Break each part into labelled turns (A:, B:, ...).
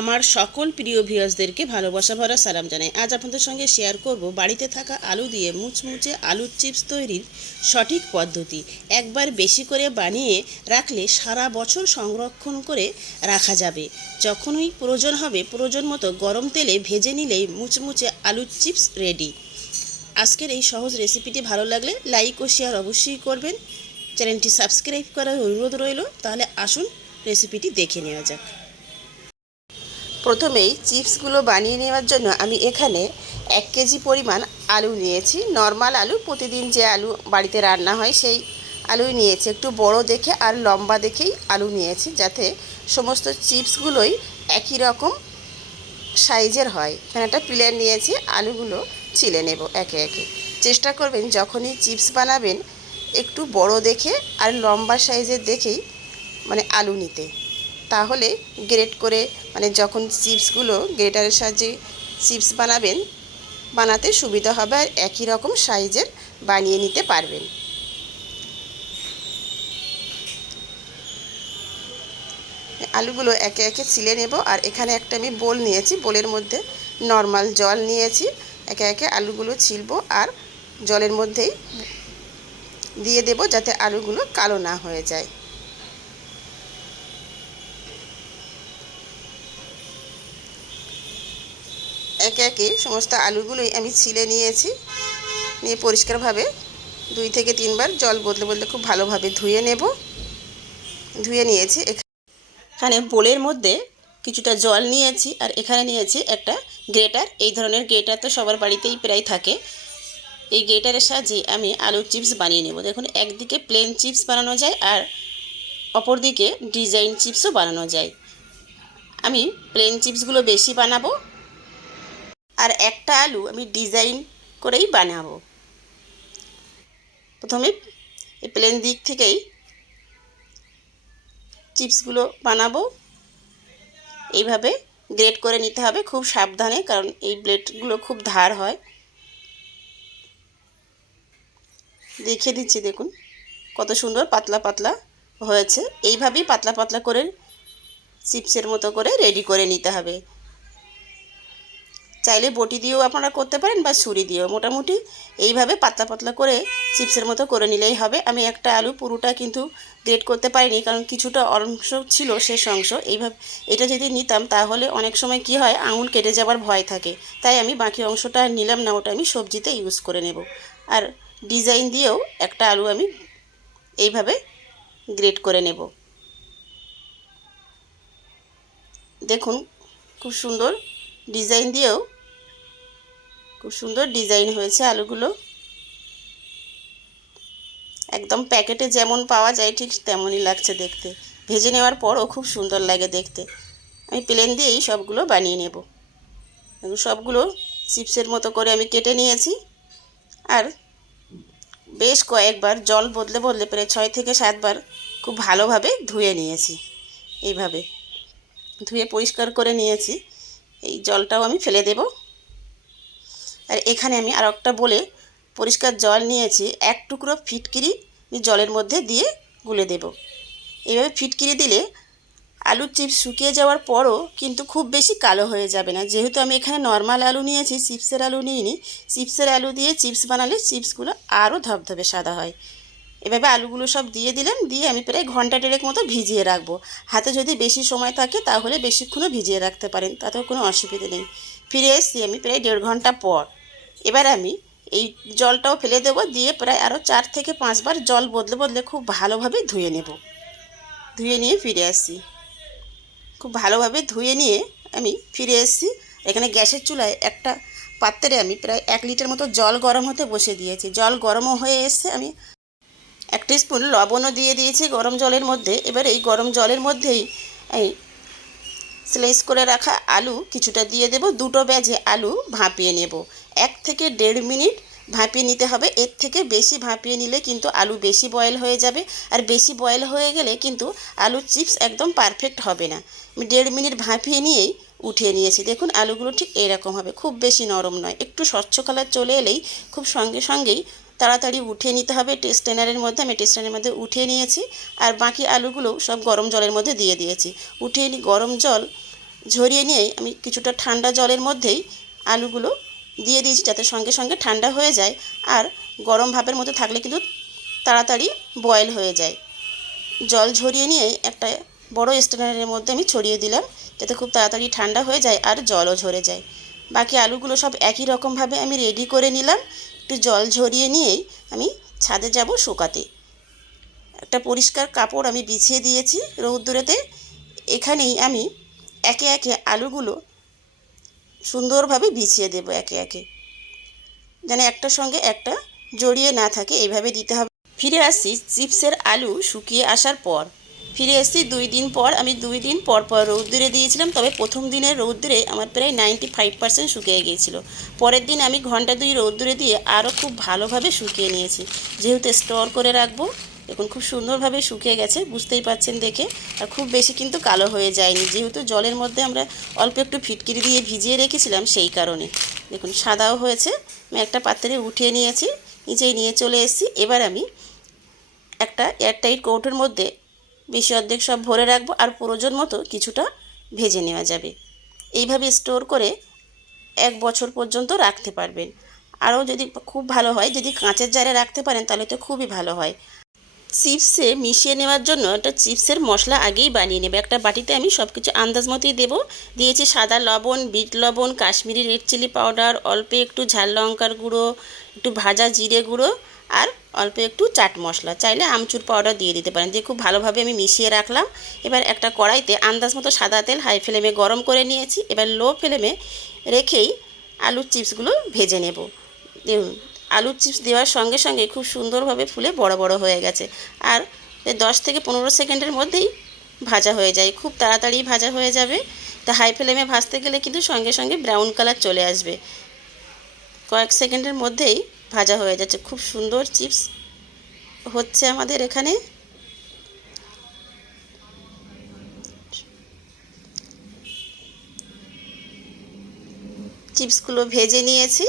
A: আমার সকল প্রিয় ভিউয়ার্সদেরকে ভালোবাসা, ভরা সালাম জানাই। আজ আপনাদের সঙ্গে শেয়ার করব বাড়িতে থাকা আলু দিয়ে মুচমুচে আলুর চিপস তৈরির সঠিক পদ্ধতি। একবার বেশি করে বানিয়ে রাখলে সারা বছর সংরক্ষণ করে রাখা যাবে। যখনই প্রয়োজন হবে, প্রয়োজন মতো গরম তেলে ভেজে নিলেই মুচমুচে আলুর চিপস রেডি আজকের এই সহজ রেসিপিটি ভালো লাগলে লাইক ও শেয়ার অবশ্যই করবেন। চ্যানেলটি সাবস্ক্রাইব করার অনুরোধ রইল, তাহলে আসুন রেসিপিটি দেখে নেওয়া যাক। প্রথমেই চিপসগুলো বানিয়ে নেওয়ার জন্য আমি এখানে এক কেজি পরিমাণ আলু নিয়েছি। নর্মাল আলু, প্রতিদিন যে আলু বাড়িতে রান্না হয় সেই আলুই নিয়েছি। একটু বড় দেখে আর লম্বা দেখেই আলু নিয়েছি যাতে সমস্ত চিপসগুলোই একই রকম সাইজের হয়। এখানে একটা প্লেন নিয়েছি, আলুগুলো ছিলে নেব একে একে। চেষ্টা করবেন যখনই চিপস বানাবেন একটু বড় দেখে আর লম্বা সাইজের দেখেই মানে আলু নিতে। তাহলে গ্রেট করে মানে যখন চিপসগুলো গ্রেটারের সাহায্যে চিপস বানাবেন, বানাতে সুবিধা হবে আর একই রকম সাইজের বানিয়ে নিতে পারবেন। আলুগুলো একে একে ছিলে নেব আর এখানে একটা আমি বোল নিয়েছি, বোলের মধ্যে নর্মাল জল নিয়েছি, একে একে আলুগুলো ছিলব আর জলের মধ্যেই দিয়ে দেব যাতে আলুগুলো কালো না হয়ে যায়। একে একে সমস্ত আলুগুলোই আমি ছিলে নিয়েছি। নিয়ে পরিষ্কারভাবে দুই থেকে তিনবার জল বদলে বদলে খুব ভালোভাবে ধুয়ে নেব। ধুয়ে নিয়েছি এখানে বোলের মধ্যে কিছুটা জল নিয়েছি আর এখানে নিয়েছি একটা গ্রেটার। এই ধরনের গ্রেটার তো সবার বাড়িতেই প্রায় থাকে। এই গ্রেটারের সাহায্যে আমি আলুর চিপস বানিয়ে নেব। দেখুন, একদিকে প্লেন চিপস বানানো যায় আর অপর দিকে ডিজাইন চিপসও বানানো যায়। আমি প্লেন চিপসগুলো বেশি বানাবো আর একটা আলু আমি ডিজাইন করেই বানাবো। প্রথমে এই প্লেন দিক থেকেই চিপসগুলো বানাবো। এইভাবে গ্রেট করে নিতে হবে খুব সাবধানে, কারণ এই ব্লেডগুলো খুব ধার হয়। দেখে দিচ্ছি, দেখুন, কত সুন্দর পাতলা পাতলা হয়েছে। এইভাবেই পাতলা পাতলা করে চিপসের মতো করে রেডি করে নিতে হবে। চাইলে বটি দিয়েও আপনারা করতে পারেন বা ছুরি দিয়েও। মোটামুটি এইভাবে পাতলা পাতলা করে চিপসের মতো করে নিলেই হবে। আমি একটা আলু পুরোটা কিন্তু গ্রেট করতে পারিনি, কারণ কিছুটা অংশ ছিল শেষ অংশ। এইভাবে এটা যদি নিতাম, তাহলে অনেক সময় কি হয়, আঙুল কেটে যাবার ভয় থাকে। তাই আমি বাকি অংশটা নিলাম না, ওটা আমি সবজিতে ইউজ করে নেব। আর ডিজাইন দিয়েও একটা আলু আমি এইভাবে গ্রেট করে নেব। দেখুন, খুব সুন্দর ডিজাইন দিয়েও খুব সুন্দর ডিজাইন হয়েছে আলুগুলো। একদম প্যাকেটে যেমন পাওয়া যায় ঠিক তেমনই লাগছে দেখতে। ভেজে নেওয়ার পরও খুব সুন্দর লাগে দেখতে। আমি প্লেন দিয়েই সবগুলো বানিয়ে নেব। সবগুলো চিপসের মতো করে আমি কেটে নিয়েছি। আর বেশ কয়েকবার জল বদলে বদলে প্রায় ছয় থেকে সাতবার খুব ভালোভাবে ধুয়ে নিয়েছি। এইভাবে ধুয়ে পরিষ্কার করে নিয়েছি। এই জলটাও আমি ফেলে দেব। আর এখানে আমি আর একটা বলে পরিষ্কার জল নিয়েছি, এক টুকরো ফিটকিরি জলের মধ্যে দিয়ে গুলে দেব। এইভাবে ফিটকিরি দিলে আলুর চিপস শুকিয়ে যাওয়ার পরও কিন্তু খুব বেশি কালো হয়ে যাবে না। যেহেতু আমি এখানে নর্মাল আলু নিয়েছি, চিপসের আলু নিইনি, চিপসের আলু দিয়ে চিপস বানালে চিপসগুলো আরও ধবধবে সাদা হয়। এভাবে আলুগুলো সব দিয়ে দিলাম, দিয়ে আমি প্রায় ঘণ্টা ডেড়েক মতো ভিজিয়ে রাখব। হাতে যদি বেশি সময় থাকে তাহলে বেশিক্ষণও ভিজিয়ে রাখতে পারেন, তাতেও কোনো অসুবিধে নেই। ফিরে এসেছি আমি প্রায় দেড় ঘণ্টা পর। এবার আমি এই জলটাও ফেলে দেবো, দিয়ে প্রায় আরও চার থেকে পাঁচবার জল বদলে বদলে খুব ভালোভাবে ধুয়ে নেব। ধুয়ে নিয়ে ফিরে আসছি খুব ভালোভাবে ধুয়ে নিয়ে আমি ফিরে এসেছি। এখানে গ্যাসের চুলায় একটা পাত্রে আমি প্রায় এক লিটার মতো জল গরম হতে বসে দিয়েছি। জল গরমও হয়ে এসছে, আমি এক স্পুন লবণও দিয়ে দিয়েছি গরম জলের মধ্যে। এবার এই গরম জলের মধ্যেই এই স্লাইস করে রাখা আলু কিছুটা দিয়ে দেব। দুটো ব্যাজে আলু ভাপিয়ে নেব। এক থেকে দেড় মিনিট ভাপিয়ে নিতে হবে। এর থেকে বেশি ভাপিয়ে নিলে কিন্তু আলু বেশি বয়েল হয়ে যাবে। আর বেশি বয়েল হয়ে গেলে কিন্তু আলুর চিপস একদম পারফেক্ট হবে না। আমি দেড় মিনিট ভাপিয়ে নিয়েই উঠিয়ে নিয়েছি। দেখুন, আলুগুলো ঠিক এরকম হবে। খুব বেশি নরম নয়। একটু স্বচ্ছ কালার চলে এলেই খুব সঙ্গে সঙ্গেই তাড়াতাড়ি উঠিয়ে নিতে হবে। টেস্টেনারের মধ্যে আমি টেস্টেনারের মধ্যে উঠিয়ে নিয়েছি। আর বাকি আলুগুলো সব গরম জলের মধ্যে দিয়ে দিয়েছি। উঠিয়ে নি গরম জল ঝরিয়ে নিয়ে আমি কিছুটা ঠান্ডা জলের মধ্যেই আলুগুলো দিয়ে দিয়েছি যাতে সঙ্গে সঙ্গে ঠান্ডা হয়ে যায়। আর গরম ভাপের মধ্যে থাকলে কিন্তু তাড়াতাড়ি বয়েল হয়ে যায়। জল ঝরিয়ে নিয়ে একটা বড় স্ট্যান্ডারের মধ্যে আমি ছড়িয়ে দিলাম যাতে খুব তাড়াতাড়ি ঠান্ডা হয়ে যায় আর জলও ঝরে যায়। বাকি আলুগুলো সব একই রকমভাবে আমি রেডি করে নিলাম। একটু জল ঝরিয়ে নিয়েই আমি ছাদে যাব শুকাতে। একটা পরিষ্কার কাপড় আমি বিছিয়ে দিয়েছি রৌদ্দুরেতে এখানেই আমি একে একে আলুগুলো সুন্দরভাবে বিছিয়ে দেবো একে একে। যেন একটার সঙ্গে একটা জড়িয়ে না থাকে এইভাবে দিতে হবে। ফিরে আসছি চিপসের আলু শুকিয়ে আসার পর। ফিরে এসেছি দুই দিন পর। আমি দুই দিন পর পর রৌদ্রে দিয়েছিলাম, তবে প্রথম দিনের রৌদ্রে আমার প্রায় নাইনটি ফাইভ পার্সেন্ট শুকিয়ে গিয়েছিল। পরের দিন আমি ঘণ্টা দুই রৌদ্রে দিয়ে আরও খুব ভালোভাবে শুকিয়ে নিয়েছি। যেহেতু স্টোর করে রাখব, দেখুন খুব সুন্দরভাবে শুকিয়ে গেছে, বুঝতেই পাচ্ছেন দেখে। আর খুব বেশি কিন্তু কালো হয়ে যায়নি, যেহেতু জলের মধ্যে আমরা অল্প একটু ফিটকিরি দিয়ে ভিজিয়ে রেখেছিলাম সেই কারণে। দেখুন সাদাও হয়েছে, আমি একটা পাত্রে উঠিয়ে নিয়েছি, নিচেই নিয়ে চলে এসেছি। এবার আমি একটা এয়ারটাইট কৌটোর মধ্যে বেশি অর্ধেক সব ভরে রাখব আর প্রয়োজন মতো কিছুটা ভেজে নেওয়া যাবে। এইভাবে স্টোর করে এক বছর পর্যন্ত রাখতে পারবেন। আরও যদি খুব ভালো হয়, যদি কাঁচের জারে রাখতে পারেন, তাহলে তো খুবই ভালো হয়। চিপসে মিশিয়ে নেওয়ার জন্য একটা চিপসের মশলা আগেই বানিয়ে নেবে। একটা বাটিতে আমি সব কিছু আন্দাজ মতোই দেবো। দিয়েছি সাদা লবণ, বিট লবণ, কাশ্মীরি রেড চিলি পাউডার, অল্প একটু ঝাল লঙ্কার গুঁড়ো, একটু ভাজা জিরে গুঁড়ো আর অল্প একটু চাট মশলা। চাইলে আমচুর পাউডার দিয়ে দিতে পারেন। দিয়ে খুব ভালোভাবে আমি মিশিয়ে রাখলাম। এবার একটা কড়াইতে আন্দাজ মতো সাদা তেল হাই ফ্লেমে গরম করে নিয়েছি। এবার লো ফ্লেমে রেখেই আলুর চিপসগুলো ভেজে নেব। আলুর চিপস দেওয়ার সঙ্গে সঙ্গে খুব সুন্দরভাবে ফুলে বড় বড় হয়ে গেছে। আর দশ থেকে পনেরো সেকেন্ডের মধ্যেই ভাজা হয়ে যায়। খুব তাড়াতাড়ি ভাজা হয়ে যাবে। তা হাই ফ্লেমে ভাজতে গেলে কিন্তু সঙ্গে সঙ্গে ব্রাউন কালার চলে আসবে। কয়েক সেকেন্ডের মধ্যেই ভাজা হয়ে যাচ্ছে। খুব সুন্দর চিপস হচ্ছে আমাদের এখানে। চিপসগুলো ভেজে নিয়েছি।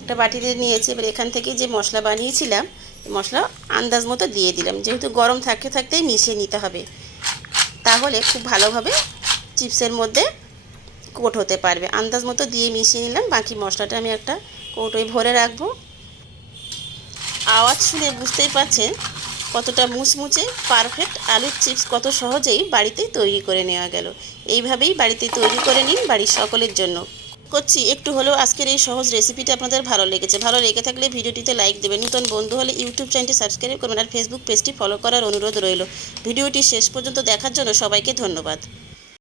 A: একটা বাটিতে নিয়েছি। এবার এখান থেকে যে মশলা বানিয়েছিলাম মশলা আন্দাজ মতো দিয়ে দিলাম। যেহেতু গরম থাকতে থাকতেই মিশিয়ে নিতে হবে, তাহলে খুব ভালোভাবে চিপসের মধ্যে কোট হতে পারবে। আন্দাজ মতো দিয়ে মিশিয়ে নিলাম। বাকি মশলাটা আমি একটা কৌটোয় ভরে রাখব। আওয়াজ শুনে বুঝতেই পারছেন কতটা মুচমুচে পারফেক্ট আলুর চিপস কত সহজেই বাড়িতেই তৈরি করে নেওয়া গেল। এইভাবেই বাড়িতে তৈরি করে নিন বাড়ির সকলের জন্য। করছি একটু হলেও আজকের এই সহজ রেসিপিটা আপনাদের ভালো লেগেছে। ভালো লেগে থাকলে ভিডিওটিতে লাইক দেবেন। নতুন বন্ধু হলে ইউটিউব চ্যানেলটি সাবস্ক্রাইব করবেন আর ফেসবুক পেজটি ফলো করার অনুরোধ রইল। ভিডিওটি শেষ পর্যন্ত দেখার জন্য সবাইকে ধন্যবাদ।